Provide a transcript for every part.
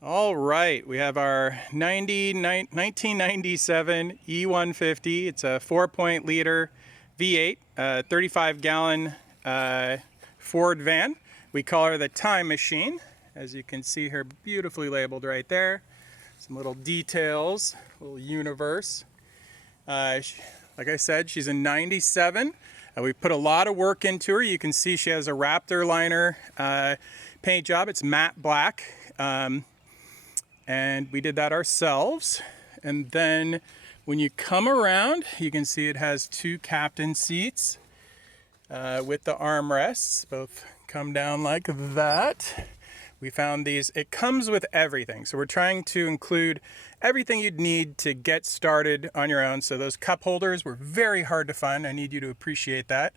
All right, we have our 1997 E150. It's a 4.0 V8, 35-gallon Ford van. We call her the Time Machine. As you can see her beautifully labeled right there. Some little details, little universe. Like I said, she's a 97. We put a lot of work into her. You can see she has a Raptor liner paint job. It's matte black. And we did that ourselves. And then when you come around, you can see it has two captain seats with the armrests. Both come down like that. We found these, it comes with everything. So we're trying to include everything you'd need to get started on your own. So those cup holders were very hard to find. I need you to appreciate that.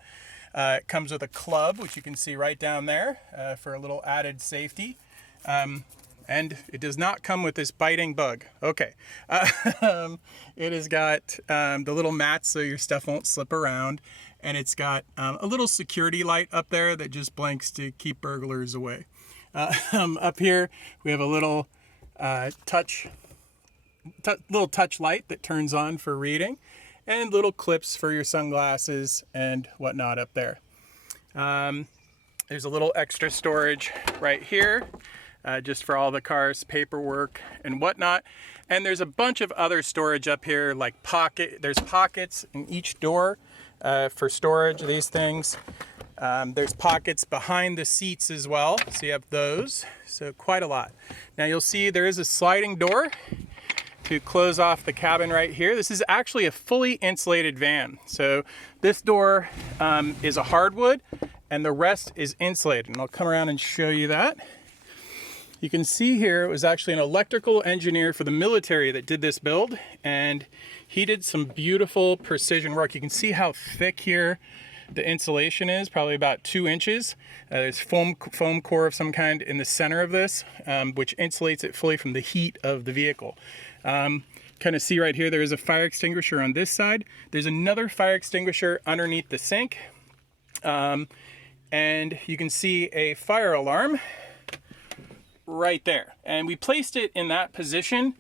It comes with a club, which you can see right down there for a little added safety. And it does not come with this biting bug. Okay. It has got the little mats so your stuff won't slip around. And it's got a little security light up there that just blinks to keep burglars away. Up here, we have a little touch light that turns on for reading, and little clips for your sunglasses and whatnot up there. There's a little extra storage right here. Just for all the car's paperwork and whatnot. And there's a bunch of other storage up here, like there's pockets in each door for storage of these things. There's pockets behind the seats as well, so you have those, so quite a lot. Now you'll see there is a sliding door to close off the cabin right here. This is actually a fully insulated van. So this door is a hardwood and the rest is insulated, and I'll come around and show you that. You can see here it was actually an electrical engineer for the military that did this build, and he did some beautiful precision work. You can see how thick here the insulation is, probably about 2 inches. There's foam core of some kind in the center of this, which insulates it fully from the heat of the vehicle. Kind of see right here, there is a fire extinguisher on this side. There's another fire extinguisher underneath the sink. And you can see a fire alarm right there, and we placed it in that position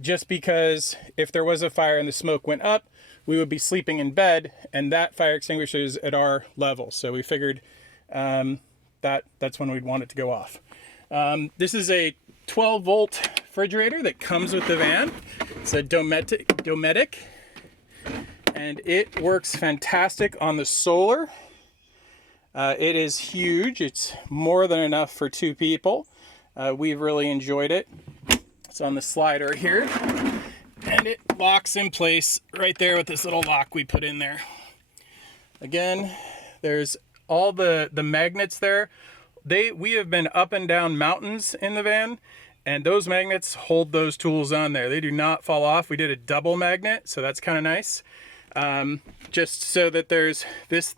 just because if there was a fire and the smoke went up, we would be sleeping in bed, and that fire extinguisher is at our level, so we figured that's when we'd want it to go off. This is a 12-volt refrigerator that comes with the van. It's a Dometic, and it works fantastic on the solar. It is huge. It's more than enough for 2 people. We've really enjoyed it. It's on the slider here, and it locks in place right there with this little lock we put in there. Again, there's all the magnets there. We have been up and down mountains in the van, and those magnets hold those tools on there. They do not fall off. We did a double magnet, so that's kind of nice. Just so that there's this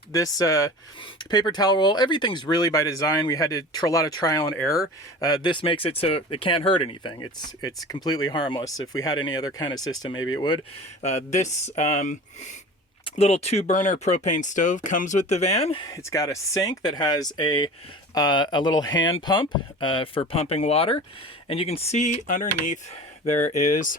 paper towel roll. Everything's really by design. We had a lot of trial and error. This makes it so it can't hurt anything. It's completely harmless. If we had any other kind of system, maybe it would. This little 2-burner propane stove comes with the van. It's got a sink that has a little hand pump for pumping water, and you can see underneath there is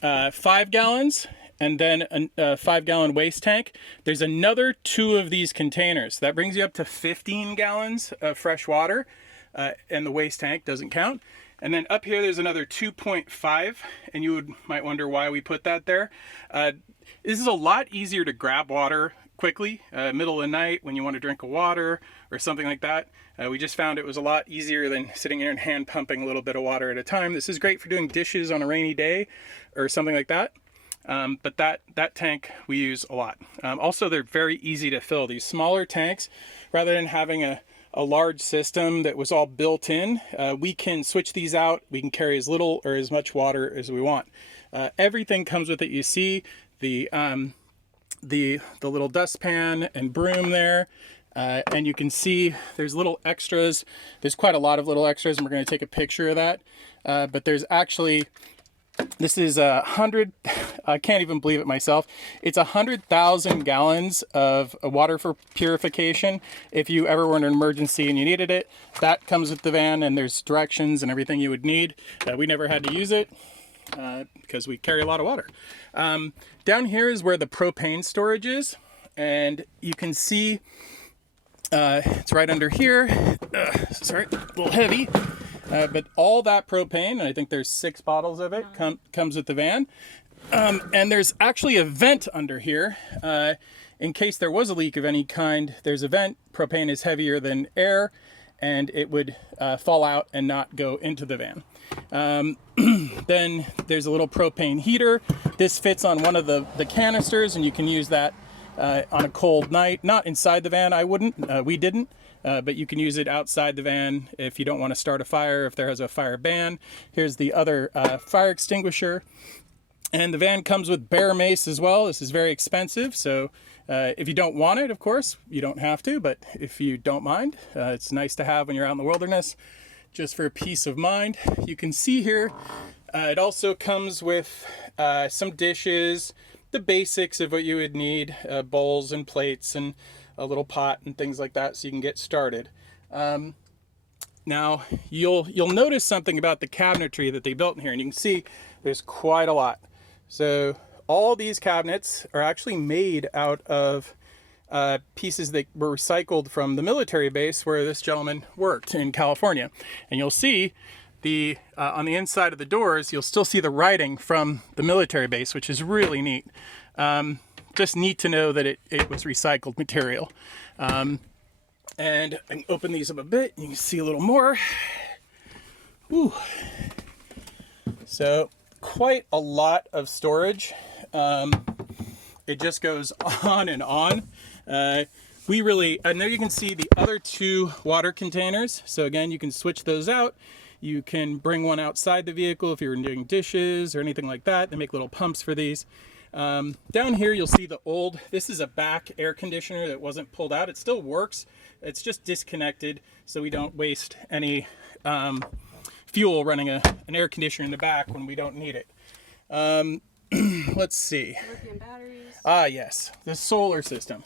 5 gallons. And then a 5-gallon waste tank. There's another 2 of these containers. That brings you up to 15 gallons of fresh water, and the waste tank doesn't count. And then up here, there's another 2.5, and you might wonder why we put that there. This is a lot easier to grab water quickly, middle of the night when you want to drink a water or something like that. We just found it was a lot easier than sitting here and hand pumping a little bit of water at a time. This is great for doing dishes on a rainy day or something like that. But that tank we use a lot. Also, they're very easy to fill. These smaller tanks, rather than having a large system that was all built in, we can switch these out. We can carry as little or as much water as we want. Everything comes with it. You see the little dustpan and broom there. And you can see there's little extras. There's quite a lot of little extras, and we're going to take a picture of that. But there's actually This is 100, I can't even believe it myself. It's 100,000 gallons of water for purification. If you ever were in an emergency and you needed it, that comes with the van, and there's directions and everything you would need. We never had to use it because we carry a lot of water. Down here is where the propane storage is, and you can see it's right under here. Sorry, a little heavy. But all that propane, and I think there's 6 bottles of it, comes with the van. And there's actually a vent under here. In case there was a leak of any kind, there's a vent. Propane is heavier than air, and it would fall out and not go into the van. Then there's a little propane heater. This fits on one of the canisters, and you can use that on a cold night. Not inside the van, I wouldn't. We didn't. But you can use it outside the van if you don't want to start a fire, if there has a fire ban. Here's the other fire extinguisher. And the van comes with bear mace as well. This is very expensive, so if you don't want it, of course, you don't have to, but if you don't mind, it's nice to have when you're out in the wilderness, just for peace of mind. You can see here, it also comes with some dishes, the basics of what you would need, bowls and plates and a little pot and things like that, so you can get started. Now you'll notice something about the cabinetry that they built in here, and you can see there's quite a lot. So all these cabinets are actually made out of pieces that were recycled from the military base where this gentleman worked in California. And you'll see on the inside of the doors, you'll still see the writing from the military base, which is really neat. Just neat to know that it was recycled material. And I can open these up a bit, and you can see a little more. Whew. So quite a lot of storage. It just goes on and on. And there you can see the other 2 water containers. So again, you can switch those out. You can bring one outside the vehicle if you're doing dishes or anything like that. They make little pumps for these. Down here you'll see this is a back air conditioner that wasn't pulled out. It still works, it's just disconnected so we don't waste any fuel running an air conditioner in the back when we don't need it. Let's see. Lithium batteries. Yes, the solar system.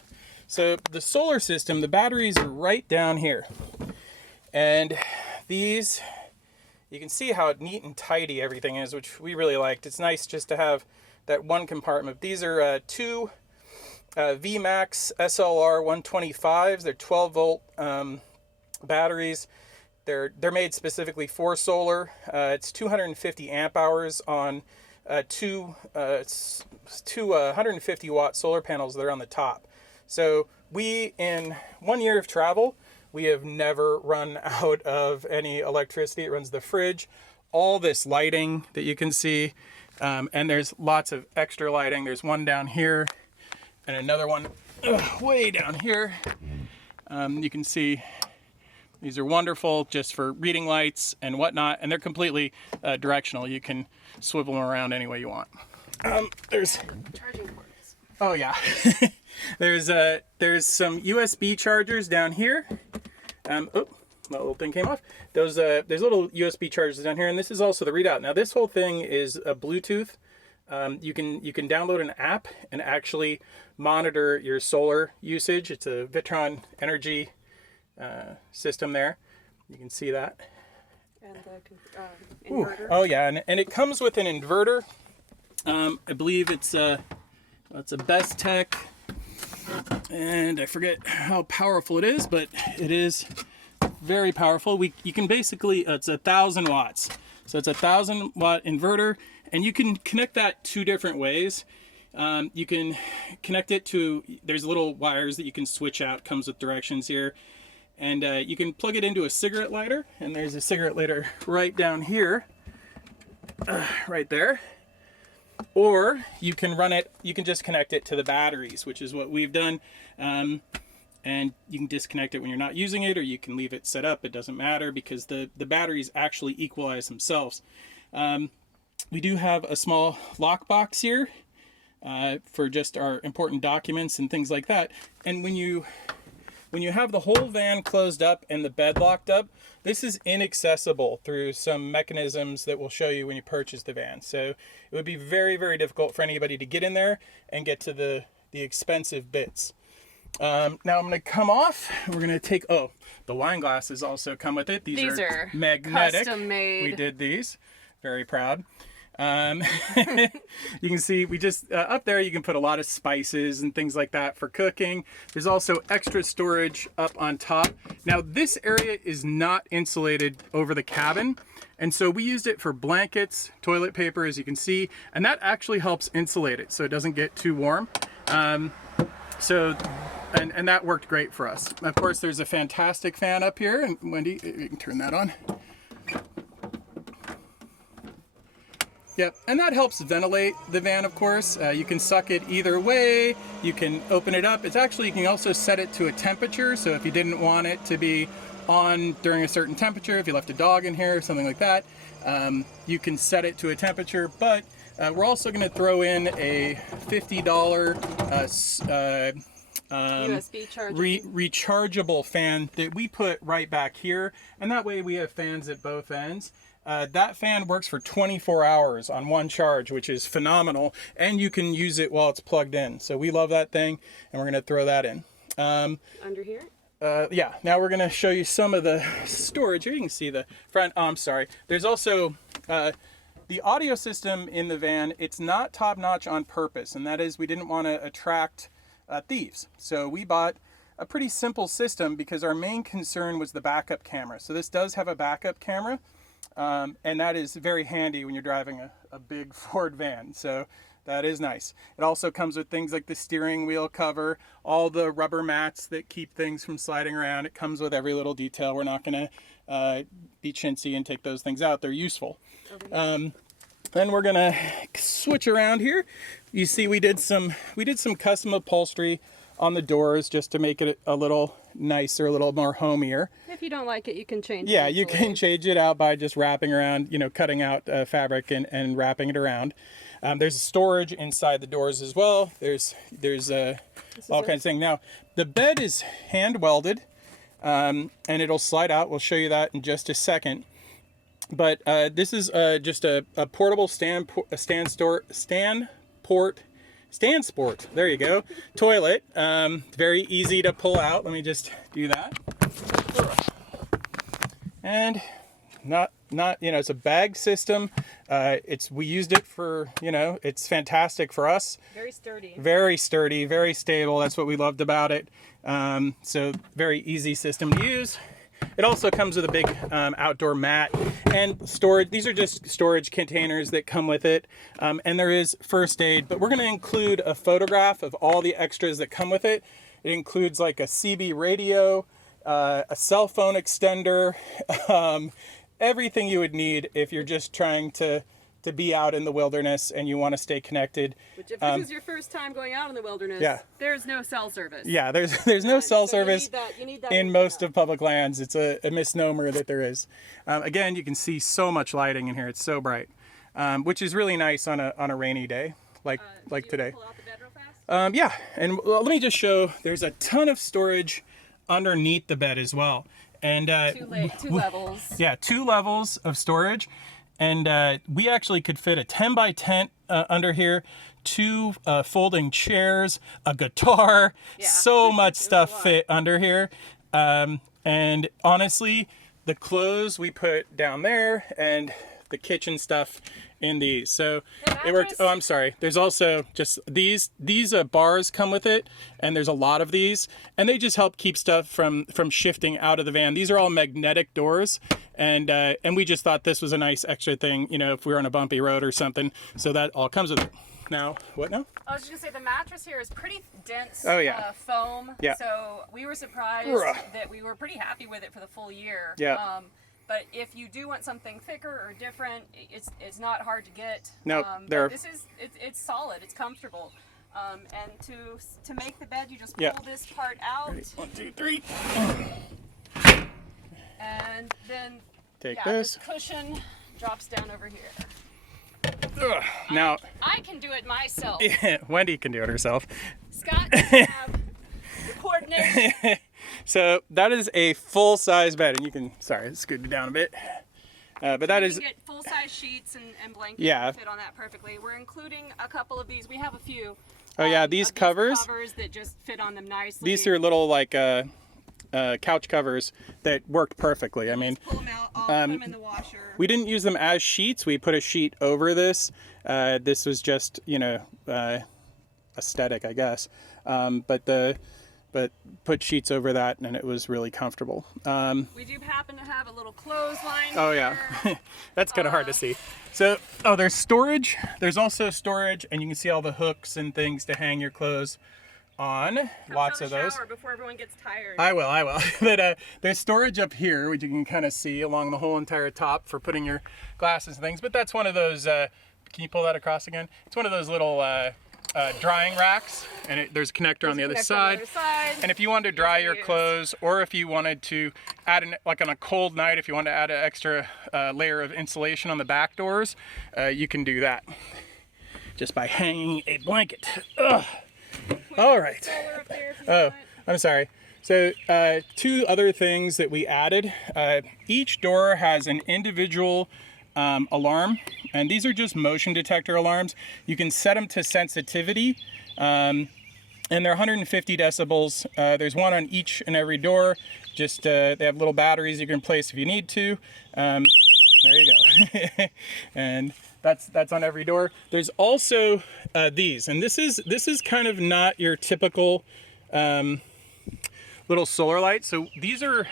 So the solar system, the batteries are right down here, and these, you can see how neat and tidy everything is, which we really liked. It's nice just to have that one compartment. These are 2 VMAX SLR 125s. They're 12 volt batteries. They're made specifically for solar. It's 250 amp hours on two 150 watt solar panels that are on the top. So in 1 year of travel, we have never run out of any electricity. It runs the fridge, all this lighting that you can see. And there's lots of extra lighting. There's one down here and another one way down here. You can see these are wonderful just for reading lights and whatnot, and they're completely directional. You can swivel them around any way you want. There's charging ports. Oh yeah. There's some USB chargers down here. Oh, my little thing came off. There's little USB chargers down here, and this is also the readout. Now this whole thing is a Bluetooth. You can download an app and actually monitor your solar usage. It's a Vitron Energy system there. You can see that. And the inverter. Oh yeah, and it comes with an inverter. I believe it's a Best Tech, and I forget how powerful it is, but it is very powerful. You can basically, it's 1,000 watts. So it's a 1,000 watt inverter, and you can connect that 2 different ways. You can connect it to, there's little wires that you can switch out, comes with directions here. And you can plug it into a cigarette lighter, and there's a cigarette lighter right down here, right there. Or you can just connect it to the batteries, which is what we've done. And you can disconnect it when you're not using it, or you can leave it set up. It doesn't matter because the batteries actually equalize themselves. We do have a small lockbox here for just our important documents and things like that. And when you when you have the whole van closed up and the bed locked up, this is inaccessible through some mechanisms that we'll show you when you purchase the van. So it would be very, very difficult for anybody to get in there and get to the expensive bits. Now I'm going to come off. We're going to take, the wine glasses also come with it. These are magnetic. Custom made. We did these. Very proud. You can see we just up there you can put a lot of spices and things like that for cooking. There's also extra storage up on top. Now this area is not insulated over the cabin, and so we used it for blankets, toilet paper, as you can see, and that actually helps insulate it so it doesn't get too warm. And that worked great for us. Of course, there's a fantastic fan up here, and Wendy, you can turn that on. Yep, and that helps ventilate the van, of course. You can suck it either way. You can open it up. It's actually, you can also set it to a temperature. So if you didn't want it to be on during a certain temperature, if you left a dog in here or something like that, you can set it to a temperature. But we're also going to throw in a $50 USB charger. rechargeable fan that we put right back here. And that way we have fans at both ends. That fan works for 24 hours on one charge, which is phenomenal, and you can use it while it's plugged in. So we love that thing, and we're going to throw that in. Under here? Yeah, now we're going to show you some of the storage here. You can see the front. Oh, I'm sorry. There's also the audio system in the van. It's not top-notch on purpose, and that is we didn't want to attract thieves. So we bought a pretty simple system because our main concern was the backup camera. So this does have a backup camera. And that is very handy when you're driving a big Ford van. So that is nice. It also comes with things like the steering wheel cover, all the rubber mats that keep things from sliding around. It comes with every little detail. We're not going to be chintzy and take those things out. They're useful. Then we're going to switch around here. You see we did some custom upholstery on the doors just to make it a little nicer, a little more homier. If you don't like it, you can change it. Yeah, you can change it out by just wrapping around, cutting out fabric and wrapping it around. There's storage inside the doors as well. There's all kinds of things. Now, the bed is hand welded, and it'll slide out. We'll show you that in just a second. But this is just a portable stand sport, there you go, toilet. Very easy to pull out. Let me just do that. And not it's a bag system. We used it for, it's fantastic for us. Very sturdy. Very sturdy, very stable. That's what we loved about it. So very easy system to use. It also comes with a big outdoor mat and storage. These are just storage containers that come with it. And there is first aid, but we're going to include a photograph of all the extras that come with it. It includes like a CB radio, a cell phone extender, everything you would need if you're just trying to be out in the wilderness and you want to stay connected. Which if this is your first time going out in the wilderness, there's no cell service. Yeah, there's no cell service you need that in most of public lands. It's a misnomer that there is. Again, you can see so much lighting in here. It's so bright, which is really nice on a rainy day like today. Pull out the bed real fast? Yeah, and let me just show. There's a ton of storage underneath the bed as well, and two levels. Yeah, 2 levels of storage. And we actually could fit a 10 by 10 under here, 2 folding chairs, a guitar, so much stuff fit under here. And honestly, the clothes we put down there and the kitchen stuff in these. So it worked. Oh, I'm sorry. There's also just these bars come with it, and there's a lot of these, and they just help keep stuff from shifting out of the van. These are all magnetic doors, and we just thought this was a nice extra thing, if we were on a bumpy road or something. So that all comes with it. Now, what now? I was just gonna say the mattress here is pretty dense. Oh, yeah. Foam. Yeah. So we were surprised that we were pretty happy with it for the full year. Yeah. But if you do want something thicker or different, it's not hard to get. No, it's solid. It's comfortable. And to make the bed, you just pull this part out. Ready? 1, 2, 3. And then take this. this cushion drops down over here. Now I can do it myself. Wendy can do it herself. Scott can have the coordination. So that is a full-size bed, and you can, sorry, scoot it down a bit. But that is, you can get full-size sheets and blankets yeah. that fit on that perfectly. We're including a couple of these. We have a few. Oh yeah, these covers that just fit on them nicely. These are little like couch covers that worked perfectly. I mean, pull them out, put them in the washer. We didn't use them as sheets. We put a sheet over this. This was just, you know, aesthetic, I guess. But put sheets over that, and it was really comfortable. We do happen to have a little clothesline. Oh here. yeah, that's kind of hard to see. So, oh, there's storage. There's also storage, and you can see all the hooks and things to hang your clothes on. Lots of those. Before everyone gets tired. I will. But there's storage up here, which you can kind of see along the whole entire top for putting your glasses and things. But that's one of those. Can you pull that across again? It's one of those little drying racks, and there's a connector on the other side. And if you wanted to dry your clothes, or if you wanted to add like on a cold night, if you wanted to add an extra layer of insulation on the back doors, you can do that just by hanging a blanket. Ugh. All right. Oh, I'm sorry. So two other things that we added. Each door has an individual alarm, and these are just motion detector alarms. You can set them to sensitivity, and they're 150 decibels. There's one on each and every door. Just they have little batteries you can place if you need to. There you go. And that's on every door. There's also these, and this is kind of not your typical little solar light. So these are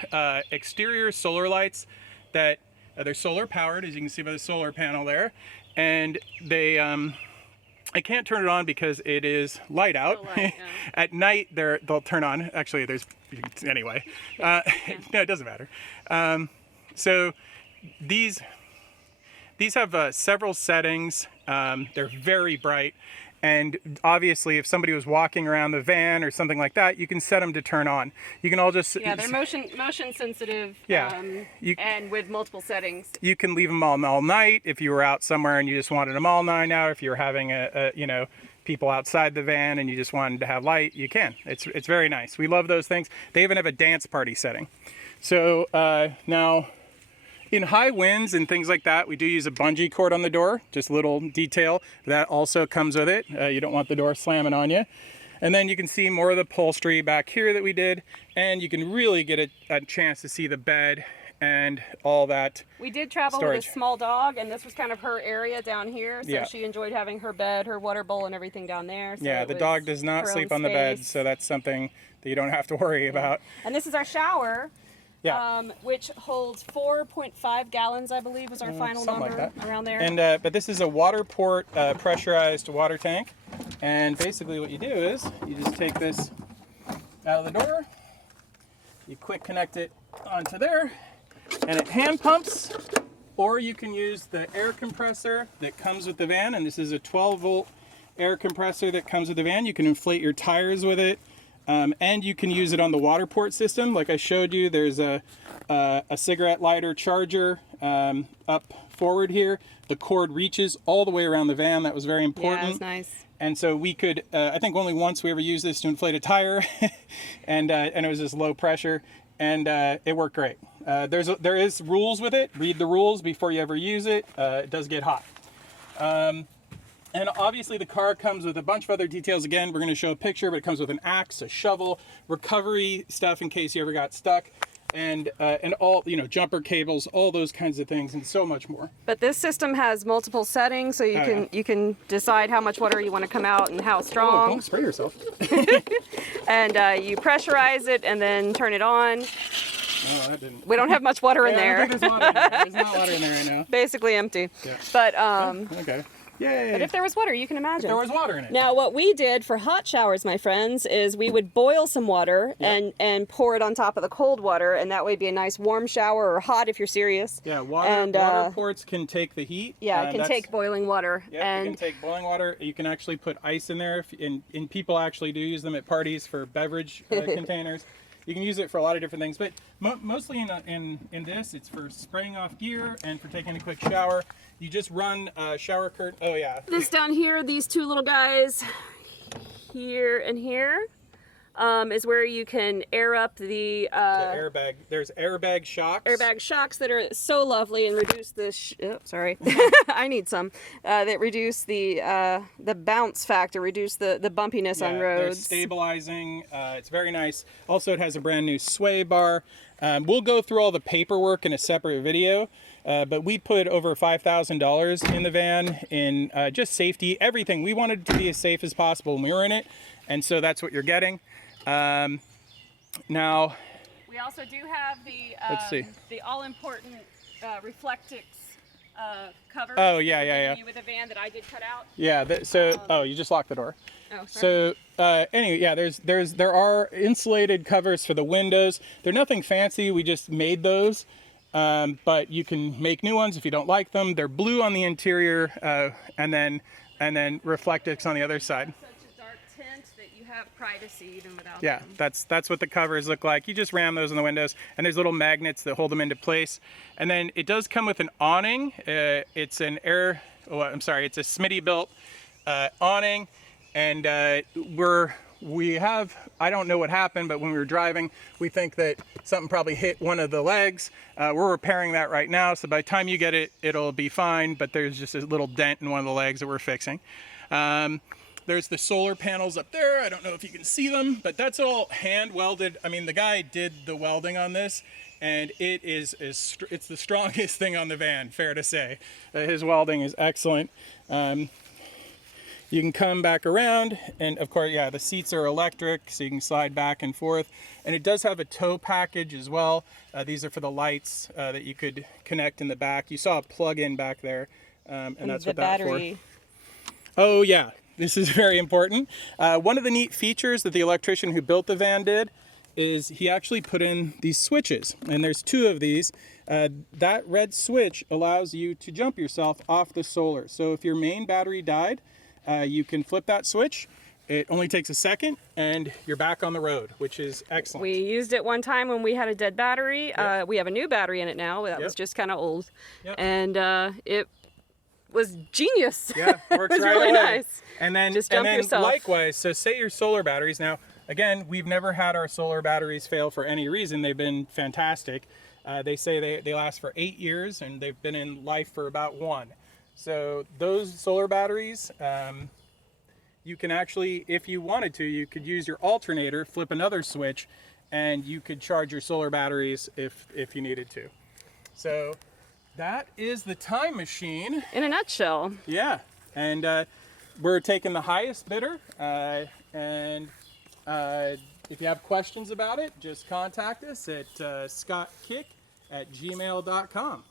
exterior solar lights that they're solar powered, as you can see by the solar panel there, and they I can't turn it on because it is light out. Yeah. At night they'll turn on. Actually, anyway. No, it doesn't matter. So these have several settings. They're very bright. And obviously, if somebody was walking around the van or something like that, you can set them to turn on. You can all just... Yeah, they're motion sensitive. Yeah. And with multiple settings. You can leave them on all night if you were out somewhere and you just wanted them all night out. If you were having people outside the van and you just wanted to have light, you can. It's very nice. We love those things. They even have a dance party setting. So now... in high winds and things like that, we do use a bungee cord on the door, just a little detail. That also comes with it. You don't want the door slamming on you. And then you can see more of the upholstery back here that we did, and you can really get a chance to see the bed and all that. We did travel with a small dog, and this was kind of her area down here, so she enjoyed having her bed, her water bowl, and everything down there. So yeah, the dog does not sleep on the bed, so that's something that you don't have to worry about. And this is our shower. Yeah. Which holds 4.5 gallons, I believe, was our final number, like that. around there. And but this is a water port pressurized water tank, and basically what you do is you just take this out of the door, you quick connect it onto there, and it hand pumps, or you can use the air compressor that comes with the van, and this is a 12-volt air compressor that comes with the van. You can inflate your tires with it. And you can use it on the water port system. Like I showed you, there's a cigarette lighter charger up forward here. The cord reaches all the way around the van. That was very important. Yeah, that's nice. And so we could, I think only once we ever used this to inflate a tire, and it was just low pressure, and it worked great. There is rules with it. Read the rules before you ever use it. It does get hot. And obviously the car comes with a bunch of other details. Again, we're going to show a picture, but it comes with an axe, a shovel, recovery stuff in case you ever got stuck, and all, jumper cables, all those kinds of things, and so much more. But this system has multiple settings, so you can decide how much water you want to come out and how strong. Don't spray yourself. And you pressurize it and then turn it on. No, that didn't. We don't have much water in there. I don't think there's water in there. There's not water in there right now. Basically empty. Yeah. But okay. Yay. But if there was water, you can imagine. There was water in it. Now, what we did for hot showers, my friends, is we would boil some water and pour it on top of the cold water, and that would be a nice warm shower, or hot if you're serious. Yeah, water ports can take the heat. Yeah, it can take boiling water. Yeah, you can take boiling water. You can actually put ice in there, and people actually do use them at parties for beverage containers. You can use it for a lot of different things, but mostly in this, it's for spraying off gear and for taking a quick shower. You just run a shower curtain. Oh yeah. This down here, these two little guys, here and here, is where you can air up the airbag. There's airbag shocks. airbag shocks that are so lovely and reduce the sorry I need some that reduce the bounce factor, reduce the bumpiness on roads. They're stabilizing. It's very nice. Also, it has a brand new sway bar. We'll go through all the paperwork in a separate video, but we put over $5,000 in the van in just safety, everything. We wanted it to be as safe as possible when we were in it, and so that's what you're getting. Now, we also do have the all-important Reflectix cover. Oh yeah. With a van that I did cut out. Yeah. Oh, you just locked the door. Oh, sorry. So anyway, yeah. There are insulated covers for the windows. They're nothing fancy. We just made those, but you can make new ones if you don't like them. They're blue on the interior, and then Reflectix on the other side. Have privacy even without them. That's what the covers look like. You just ram those in the windows, and there's little magnets that hold them into place. And then it does come with an awning. It's an it's a Smitty built awning, and we have, I don't know what happened, but when we were driving, we think that something probably hit one of the legs. We're repairing that right now, so by the time you get it, it'll be fine, but there's just a little dent in one of the legs that we're fixing. There's the solar panels up there. I don't know if you can see them, but that's all hand welded. I mean, the guy did the welding on this, and it's the strongest thing on the van, fair to say. His welding is excellent. You can come back around, and of course, yeah, the seats are electric, so you can slide back and forth. And it does have a tow package as well. These are for the lights that you could connect in the back. You saw a plug-in back there, and that's what that's for. Oh yeah. This is very important. One of the neat features that the electrician who built the van did is he actually put in these switches, and there's two of these. That red switch allows you to jump yourself off the solar. So if your main battery died, you can flip that switch. It only takes a second, and you're back on the road, which is excellent. We used it one time when we had a dead battery. Yep. We have a new battery in it now. That was just kind of old. Yep. And it was genius. Yeah, works it was right really away. Nice. And then, just jump yourself. Likewise, so say your solar batteries. Now, again, we've never had our solar batteries fail for any reason. They've been fantastic. They say they last for 8 years, and they've been in life for about 1. So those solar batteries, you can actually, if you wanted to, you could use your alternator, flip another switch, and you could charge your solar batteries if you needed to. So that is the time machine. In a nutshell. Yeah, and we're taking the highest bidder, and if you have questions about it, just contact us at scottkick@gmail.com.